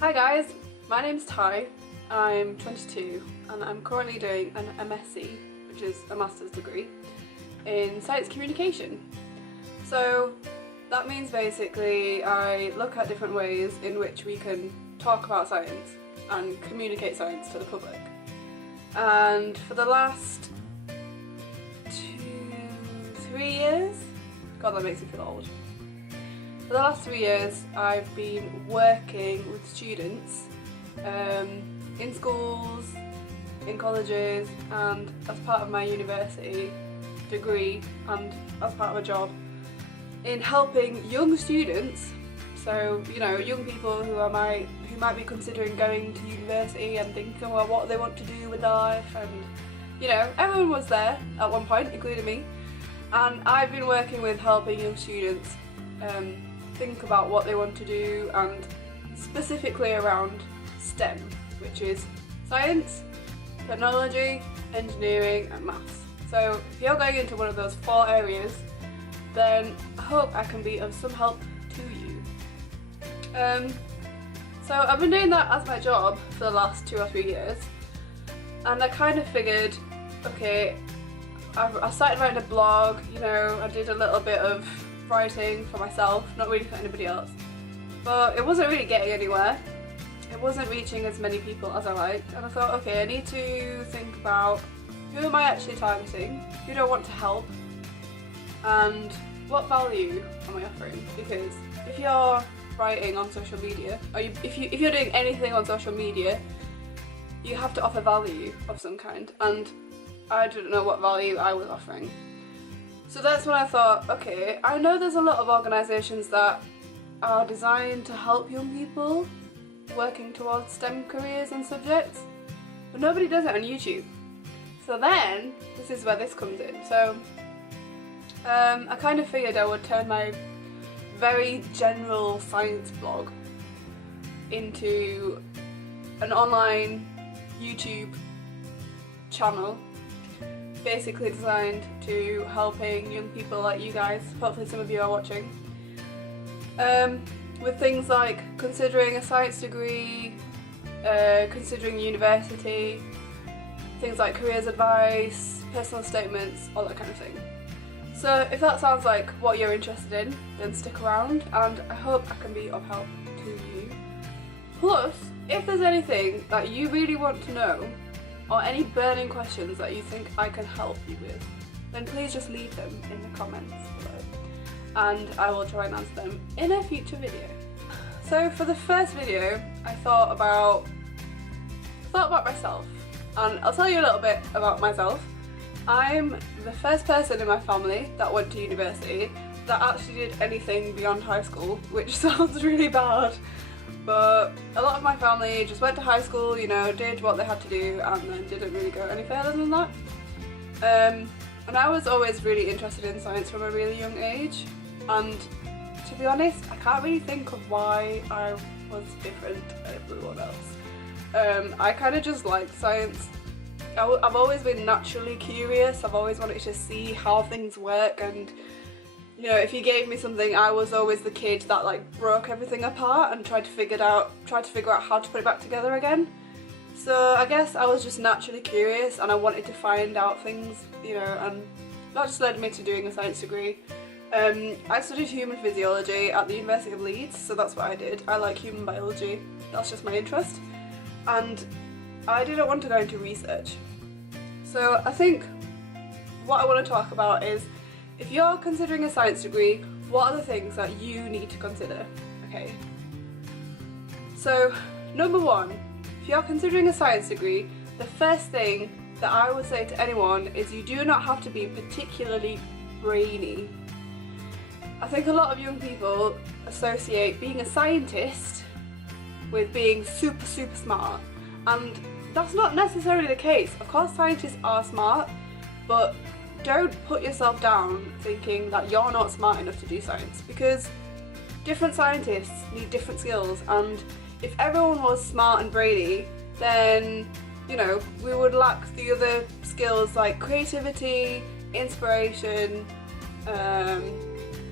Hi guys, my name's Ty, I'm 22 and I'm currently doing an MSc, which is a master's degree, in science communication. So that means basically I look at different ways in which we can talk about science and communicate science to the public. And for the last 3 years, God that makes me feel old. For the last 3 years I've been working with students in schools, in colleges and as part of my university degree and as part of a job in helping young students, so you know, young people who might be considering going to university and thinking about what they want to do with their life, and you know, everyone was there at one point, including me, and I've been working with helping young students think about what they want to do, and specifically around STEM, which is science, technology, engineering and maths. So if you're going into one of those 4 areas, then I hope I can be of some help to you. So I've been doing that as my job for the last 2 or 3 years, and I kind of figured, okay, I started writing a blog, you know, I did a little bit of writing for myself, not really for anybody else, but it wasn't really getting anywhere. It wasn't reaching as many people as I liked, and I thought, okay, I need to think about who am I actually targeting, who do I want to help, and what value am I offering? Because if you're writing on social media, or if you're doing anything on social media, you have to offer value of some kind, and I didn't know what value I was offering. So that's when I thought, okay, I know there's a lot of organisations that are designed to help young people working towards STEM careers and subjects, but nobody does it on YouTube. So then, this is where this comes in. So I kind of figured I would turn my very general science blog into an online YouTube channel, basically designed to helping young people like you guys, hopefully some of you are watching, with things like considering a science degree, considering university, things like careers advice, personal statements, all that kind of thing. So if that sounds like what you're interested in, then stick around and I hope I can be of help to you. Plus, if there's anything that you really want to know, or any burning questions that you think I can help you with, then please just leave them in the comments below and I will try and answer them in a future video. So for the first video, I thought about myself, and I'll tell you a little bit about myself. I'm the first person in my family that went to university that actually did anything beyond high school, which sounds really bad. But a lot of my family just went to high school, you know, did what they had to do and then didn't really go any further than that. And I was always really interested in science from a really young age, and to be honest, I can't really think of why I was different to everyone else. I kind of just liked science. I've always been naturally curious. I've always wanted to see how things work, and you know, if you gave me something, I was always the kid that like broke everything apart and tried to figure out how to put it back together again. So I guess I was just naturally curious and I wanted to find out things, you know, and that just led me to doing a science degree. I studied human physiology at the University of Leeds, so that's what I did. I like human biology, that's just my interest, and I didn't want to go into research. So I think what I want to talk about is, if you're considering a science degree, what are the things that you need to consider? Okay. So, number 1, if you're considering a science degree, the first thing that I would say to anyone is you do not have to be particularly brainy. I think a lot of young people associate being a scientist with being super smart, and that's not necessarily the case. Of course scientists are smart, but don't put yourself down thinking that you're not smart enough to do science, because different scientists need different skills, and if everyone was smart and brainy, then, you know, we would lack the other skills like creativity, inspiration,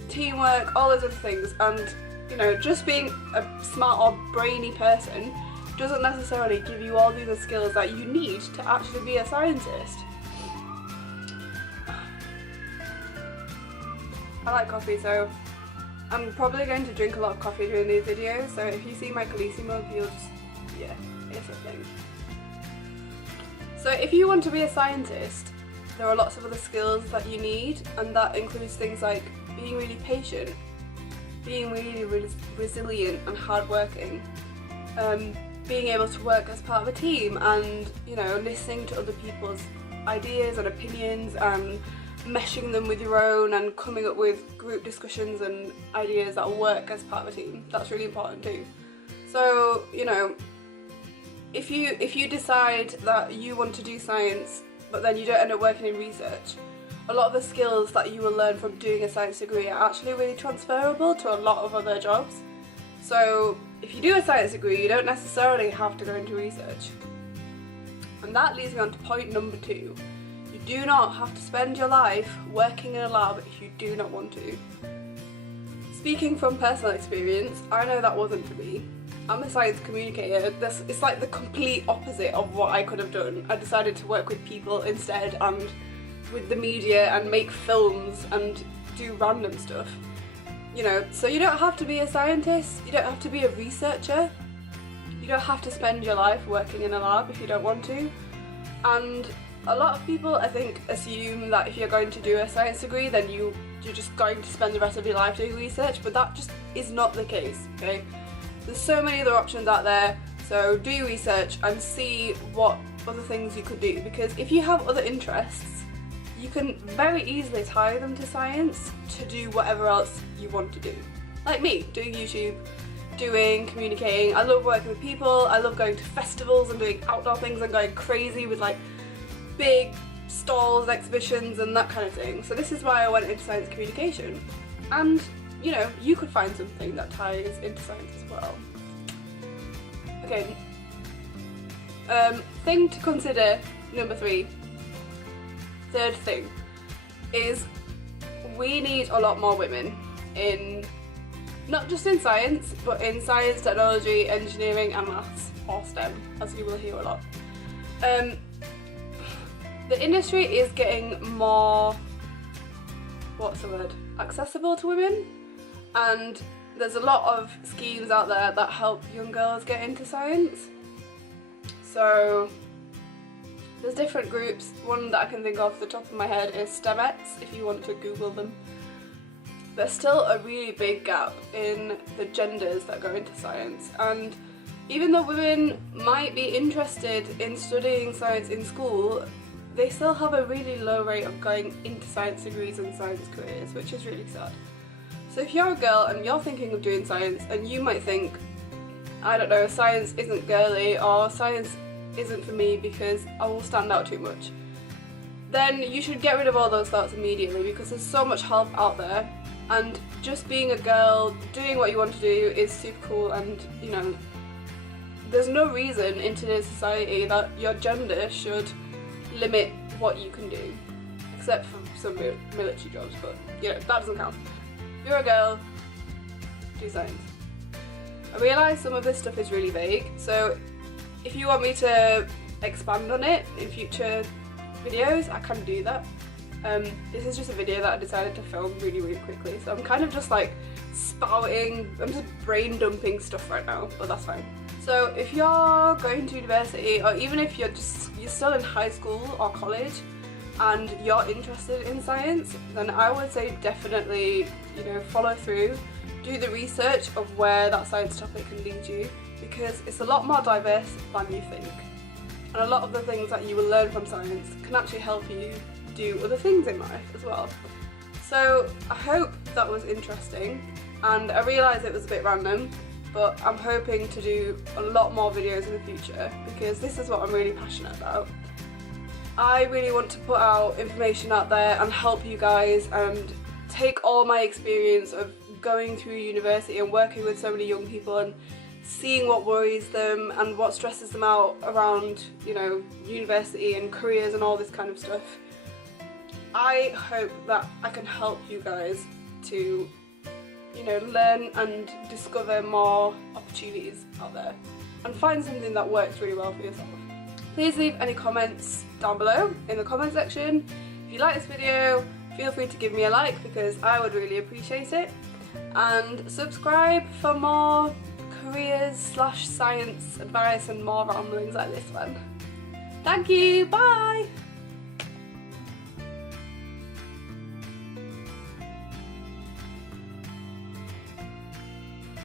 teamwork, all those other things, and you know, just being a smart or brainy person doesn't necessarily give you all the other skills that you need to actually be a scientist. I like coffee, so I'm probably going to drink a lot of coffee during these videos, so if you see my Khaleesi mug, you'll just, yeah, it's a thing. So if you want to be a scientist, there are lots of other skills that you need, and that includes things like being really patient, being really resilient and hardworking, being able to work as part of a team, and, you know, listening to other people's ideas and opinions and meshing them with your own and coming up with group discussions and ideas that will work as part of a team. That's really important too. So, you know, if you decide that you want to do science but then you don't end up working in research, a lot of the skills that you will learn from doing a science degree are actually really transferable to a lot of other jobs. So if you do a science degree, you don't necessarily have to go into research. And that leads me on to point number 2. You do not have to spend your life working in a lab if you do not want to. Speaking from personal experience, I know that wasn't for me. I'm a science communicator. It's like the complete opposite of what I could have done. I decided to work with people instead, and with the media, and make films and do random stuff. You know, so you don't have to be a scientist, you don't have to be a researcher, you don't have to spend your life working in a lab if you don't want to. And a lot of people, I think, assume that if you're going to do a science degree, then you're just going to spend the rest of your life doing research, but that just is not the case, okay? There's so many other options out there, so do your research and see what other things you could do, because if you have other interests, you can very easily tie them to science to do whatever else you want to do. Like me, doing YouTube, doing communicating. I love working with people, I love going to festivals and doing outdoor things and going crazy with like big stalls and exhibitions and that kind of thing. So this is why I went into science communication. And, you know, you could find something that ties into science as well. Okay, thing to consider, number 3, third thing, is we need a lot more women in, not just in science, but in science, technology, engineering and maths, or STEM, as you will hear a lot. The industry is getting more, accessible to women, and there's a lot of schemes out there that help young girls get into science. So there's different groups. One that I can think of off the top of my head is STEMettes, if you want to Google them. There's still a really big gap in the genders that go into science, and even though women might be interested in studying science in school, they still have a really low rate of going into science degrees and science careers, which is really sad. So if you're a girl and you're thinking of doing science, and you might think, I don't know, science isn't girly, or science isn't for me because I will stand out too much, then you should get rid of all those thoughts immediately, because there's so much help out there, and just being a girl, doing what you want to do is super cool, and, you know, there's no reason in today's society that your gender should limit what you can do, except for some military jobs, but, you know, that doesn't count. If you're a girl, do science. I realise some of this stuff is really vague, so if you want me to expand on it in future videos, I can do that. This is just a video that I decided to film really quickly, so I'm kind of just like spouting, I'm just brain dumping stuff right now, but that's fine. So if you're going to university, or even if you're still in high school or college and you're interested in science, then I would say definitely, you know, follow through, do the research of where that science topic can lead you, because it's a lot more diverse than you think. And a lot of the things that you will learn from science can actually help you do other things in life as well. So I hope that was interesting, and I realise it was a bit random, but I'm hoping to do a lot more videos in the future, because this is what I'm really passionate about. I really want to put out information out there and help you guys, and take all my experience of going through university and working with so many young people and seeing what worries them and what stresses them out around, you know, university and careers and all this kind of stuff. I hope that I can help you guys to you know, learn and discover more opportunities out there and find something that works really well for yourself. Please leave any comments down below in the comment section. If you like this video, feel free to give me a like because I would really appreciate it, and subscribe for more careers/science advice and more ramblings like this one. Thank you, bye!